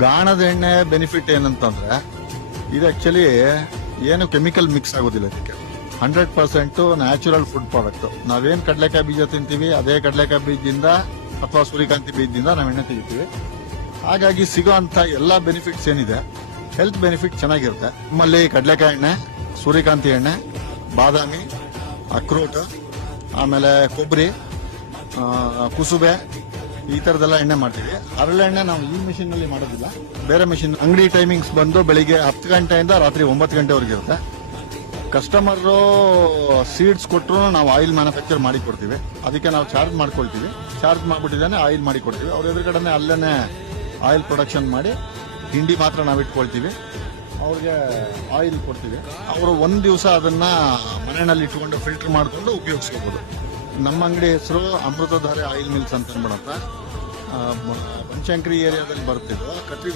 ಗಾಣದ ಎಣ್ಣೆ ಬೆನಿಫಿಟ್ ಏನಂತಂದ್ರೆ ಇದು ಆಕ್ಚುಲಿ ಏನು ಕೆಮಿಕಲ್ ಮಿಕ್ಸ್ ಆಗೋದಿಲ್ಲ ಇದಕ್ಕೆ. 100% ನ್ಯಾಚುರಲ್ ಫುಡ್ ಪ್ರಾಡಕ್ಟ್. ನಾವೇನ್ ಕಡಲೆಕಾಯಿ ಬೀಜ ತಿಂತೀವಿ ಅದೇ ಕಡಲೆಕಾಯಿ ಬೀಜದಿಂದ ಅಥವಾ ಸೂರ್ಯಕಾಂತಿ ಬೀಜದಿಂದ ನಾವು ಎಣ್ಣೆ ತೆಗಿತೀವಿ. ಹಾಗಾಗಿ ಸಿಗೋ ಅಂತ ಎಲ್ಲಾ ಬೆನಿಫಿಟ್ಸ್ ಏನಿದೆ, ಹೆಲ್ತ್ ಬೆನಿಫಿಟ್ ಚೆನ್ನಾಗಿರುತ್ತೆ. ನಮ್ಮಲ್ಲಿ ಕಡಲೆಕಾಯಿ ಎಣ್ಣೆ, ಸೂರ್ಯಕಾಂತಿ ಎಣ್ಣೆ, ಬಾದಾಮಿ, ಅಕ್ರೋಟ್, ಆಮೇಲೆ ಕೊಬ್ಬರಿ, ಕುಸುಬೆ, ಈ ತರದೆಲ್ಲ ಎಣ್ಣೆ ಮಾಡ್ತೀವಿ. ಹರಳೆಣ್ಣೆ ನಾವು ಈ ಮಿಷಿನ್ ನಲ್ಲಿ ಮಾಡೋದಿಲ್ಲ, ಬೇರೆ ಮಿಷಿನ್. ಅಂಗಡಿ ಟೈಮಿಂಗ್ಸ್ ಬಂದು ಬೆಳಿಗ್ಗೆ 10 ಗಂಟೆಯಿಂದ ರಾತ್ರಿ 9 ಗಂಟೆವರೆಗೆ ಇರುತ್ತೆ. ಕಸ್ಟಮರ್ ಸೀಡ್ಸ್ ಕೊಟ್ಟರು ನಾವು ಆಯಿಲ್ ಮ್ಯಾನುಫ್ಯಾಕ್ಚರ್ ಮಾಡಿ ಕೊಡ್ತೀವಿ. ಅದಕ್ಕೆ ನಾವು ಚಾರ್ಜ್ ಮಾಡ್ಕೊಳ್ತೀವಿ. ಚಾರ್ಜ್ ಮಾಡ್ಬಿಟ್ಟಿದ್ದಾನೆ ಆಯಿಲ್ ಮಾಡಿ ಕೊಡ್ತೀವಿ. ಅವ್ರ ಎದುರುಗಡೆ ಅಲ್ಲೇನೆ ಆಯಿಲ್ ಪ್ರೊಡಕ್ಷನ್ ಮಾಡಿ ಹಿಂಡಿ ಮಾತ್ರ ನಾವು ಇಟ್ಕೊಳ್ತೀವಿ. ಅವ್ರಿಗೆ ಆಯಿಲ್ ಕೊಡ್ತೀವಿ. ಅವರು ಒಂದ್ ದಿವಸ ಅದನ್ನ ಮನೆಯಲ್ಲಿ ಇಟ್ಕೊಂಡು ಫಿಲ್ಟರ್ ಮಾಡ್ಕೊಂಡು ಉಪಯೋಗಿಸ್ಕೋಬಹುದು. ನಮ್ಮ ಅಂಗಡಿ ಹೆಸರು ಅಮೃತಧಾರೆ ಆಯಿಲ್ ಮಿಲ್ಸ್ ಅಂತ ಅಂದ್ಬಿಡತ್ತ. ಬನಶಂಕರಿ ಏರಿಯಾದಲ್ಲಿ ಬರ್ತಿದ್ವು. ಕಟ್ಟಿ